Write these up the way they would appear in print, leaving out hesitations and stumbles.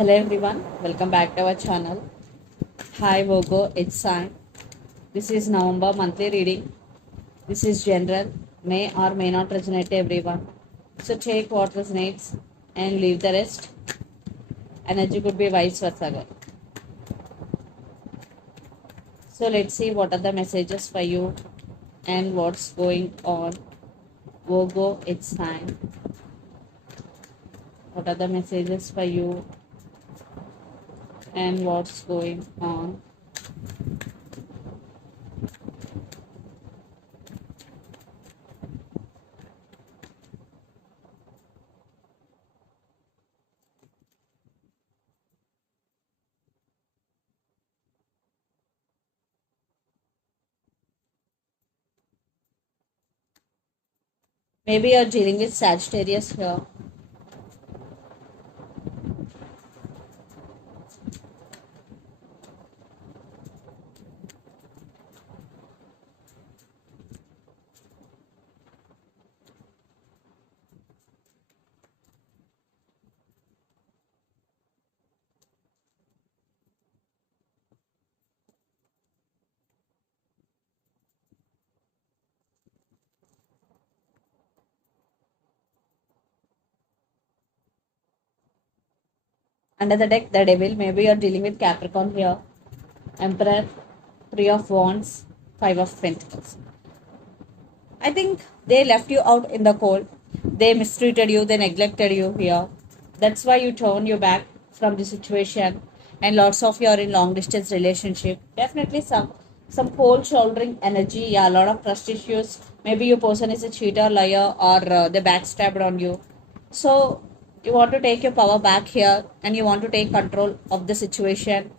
Hello everyone, welcome back to our channel. Hi Virgo, it's Sai. This is November monthly reading. This is general, may or may not resonate to everyone. So take what resonates and leave the rest. Energy could be vice versa. So let's see what are the messages for you and what's going on. Virgo, it's time. What are the messages for you and what's going on? Maybe you're dealing with Sagittarius here. Under the deck, the devil. Maybe you're dealing with Capricorn here. Emperor, Three of Wands, Five of Pentacles. I think they left you out in the cold. They mistreated you, they neglected you here. That's why you turn your back from the situation. And lots of you are in long distance relationship. Definitely some cold shouldering energy. Yeah, a lot of trust issues. Maybe your person is a cheater, liar, or they backstabbed on you. So you want to take your power back here and you want to take control of the situation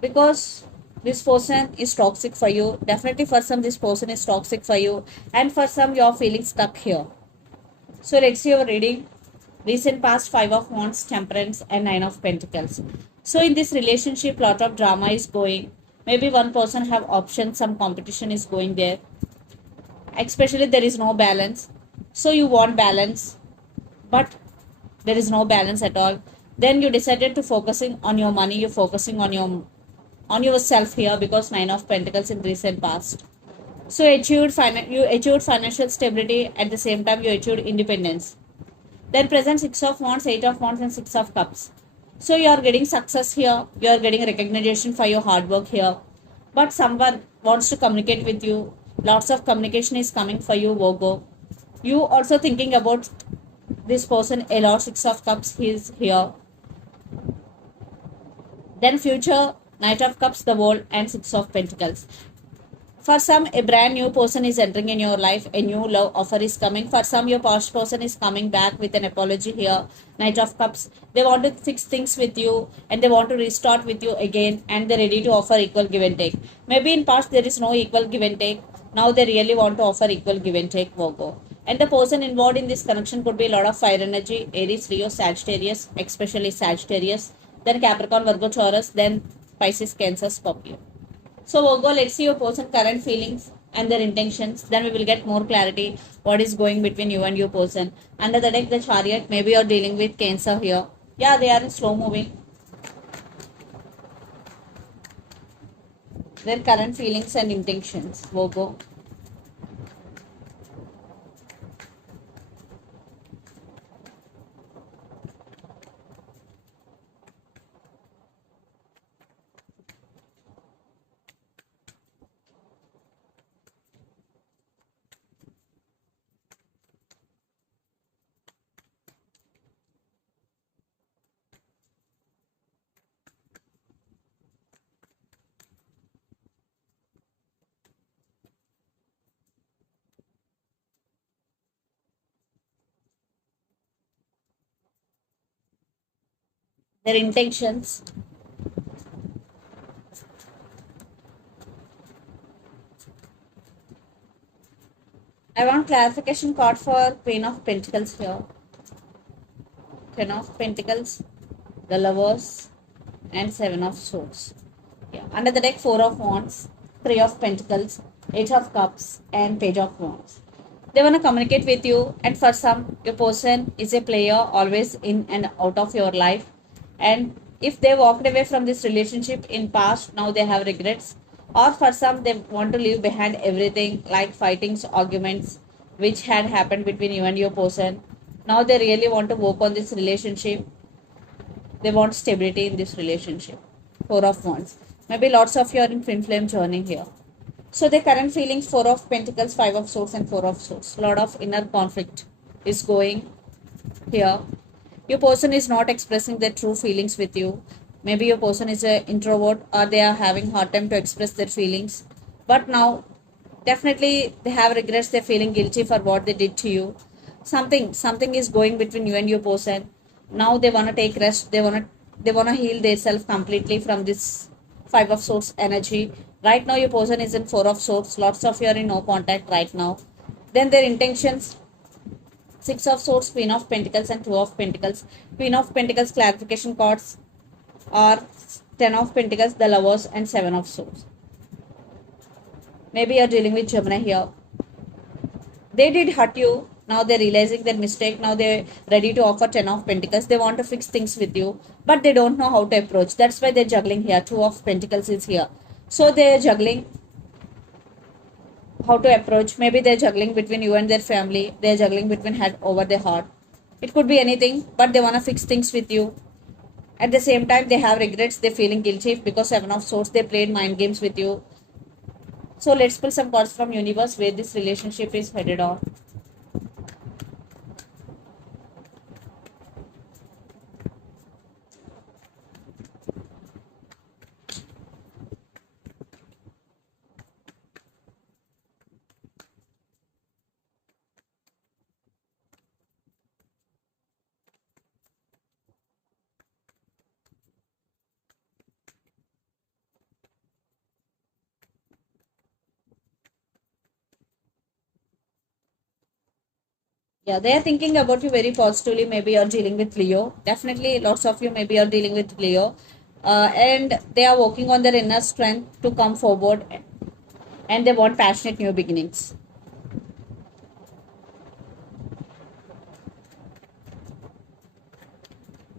because this person is toxic for you. Definitely for some this person is toxic for you, and for some you're feeling stuck here. So let's see your reading. Recent past, Five of Wands, Temperance, and Nine of Pentacles. So in this relationship lot of drama is going. Maybe one person have options, some competition is going there, especially there is no balance. So you want balance, but there is no balance at all. Then you decided to focusing on your money, you're focusing on yourself here because Nine of Pentacles in recent past. So you achieved financial stability, at the same time you achieved independence. Then present Six of Wands, Eight of Wands, and Six of Cups. So you are getting success here, you are getting recognition for your hard work here, but someone wants to communicate with you. Lots of communication is coming for you, Virgo. You also thinking about this person a lot. Six of Cups, he is here. Then future, Knight of Cups, the World, and Six of Pentacles. For some, a brand new person is entering in your life. A new love offer is coming. For some, your past person is coming back with an apology here. Knight of Cups. They want to fix things with you and they want to restart with you again, and they're ready to offer equal give and take. Maybe in past there is no equal give and take. Now they really want to offer equal give and take, Virgo. And the person involved in this connection could be a lot of fire energy, Aries, Leo, Sagittarius, especially Sagittarius. Then Capricorn, Virgo, Taurus. Then Pisces, Cancer, Scorpio. So Virgo, let's see your person current feelings and their intentions. Then we will get more clarity what is going between you and your person. Under the deck, the Chariot. Maybe you're dealing with Cancer here. Yeah, they are in slow moving. Their current feelings and intentions, Virgo. Their intentions. I want clarification card for Queen of Pentacles here. Ten of Pentacles, the Lovers, and Seven of Swords. Yeah. Under the deck, Four of Wands, Three of Pentacles, Eight of Cups, and Page of Wands. They want to communicate with you, and for some, your person is a player always in and out of your life. And if they walked away from this relationship in past, now they have regrets. Or for some, they want to leave behind everything like fightings, arguments, which had happened between you and your person. Now they really want to work on this relationship. They want stability in this relationship. Four of Wands. Maybe lots of you are in twin flame journey here. So the current feelings, Four of Pentacles, Five of Swords and Four of Swords. Lot of inner conflict is going here. Your person is not expressing their true feelings with you. Maybe your person is an introvert or they are having hard time to express their feelings. But now definitely they have regrets, they're feeling guilty for what they did to you. Something is going between you and your person. Now they wanna take rest, they wanna heal themselves completely from this Five of Swords energy. Right now your person is in Four of Swords. Lots of you are in no contact right now. Then their intentions, Six of Swords, Queen of Pentacles and Two of Pentacles. Queen of Pentacles clarification cards are Ten of Pentacles, the Lovers and Seven of Swords. Maybe you're dealing with Gemini here. They did hurt you. Now they're realizing their mistake. Now they're ready to offer Ten of Pentacles. They want to fix things with you, but they don't know how to approach. That's why they're juggling here. Two of Pentacles is here. So they're juggling how to approach. Maybe they're juggling between you and their family. They're juggling between head over their heart. It could be anything, but they want to fix things with you. At the same time, they have regrets. They're feeling guilty because Seven of Swords, they played mind games with you. So let's pull some cards from universe where this relationship is headed on. Yeah, they are thinking about you very positively. Maybe you're dealing with Leo. Definitely, lots of you maybe you're dealing with Leo. And they are working on their inner strength to come forward and they want passionate new beginnings.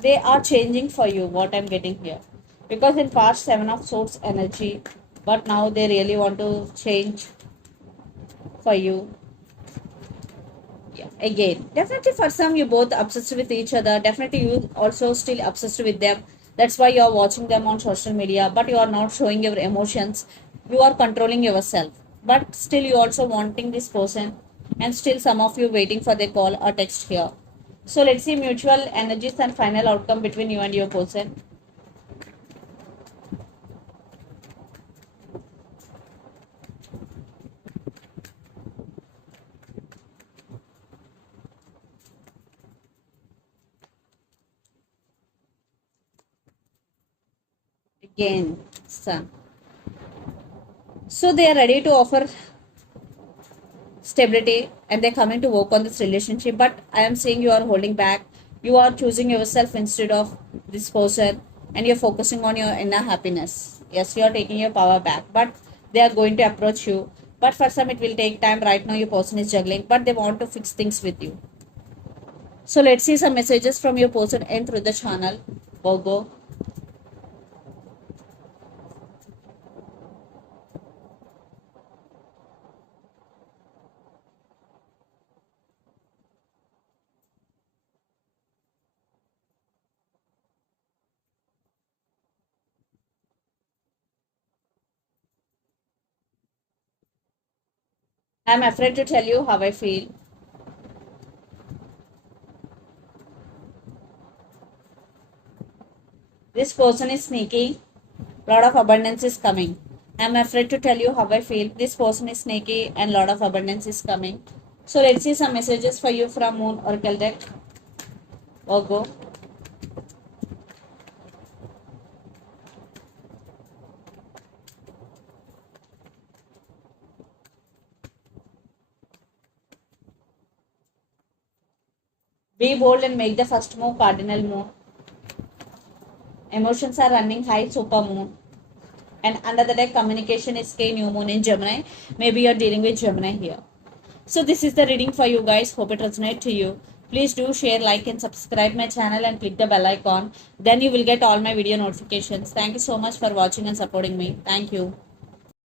They are changing for you, what I'm getting here. Because in past, Seven of Swords energy, but now they really want to change for you. Yeah, again, definitely for some, you both obsessed with each other. Definitely you also still obsessed with them. That's why you're watching them on social media, but you are not showing your emotions. You are controlling yourself. But still you also wanting this person, and still some of you waiting for their call or text here. So let's see mutual energies and final outcome between you and your person. Again, Sun. So they are ready to offer stability and they're coming to work on this relationship, but I am saying you are holding back. You are choosing yourself instead of this person and you're focusing on your inner happiness. Yes, you are taking your power back, but they are going to approach you. But for some it will take time. Right now your person is juggling, but they want to fix things with you. So let's see some messages from your person and through the channel. Virgo. I'm afraid to tell you how I feel. This person is sneaky. Lot of abundance is coming. I'm afraid to tell you how I feel. This person is sneaky and lot of abundance is coming. So let's see some messages for you from Moon Oracle deck. Virgo. Be bold and make the first move, Cardinal Moon. Emotions are running high, Super Moon. And under the deck, communication is K, New Moon in Gemini. Maybe you're dealing with Gemini here. So this is the reading for you guys. Hope it resonates to you. Please do share, like, and subscribe my channel and click the bell icon. Then you will get all my video notifications. Thank you so much for watching and supporting me. Thank you.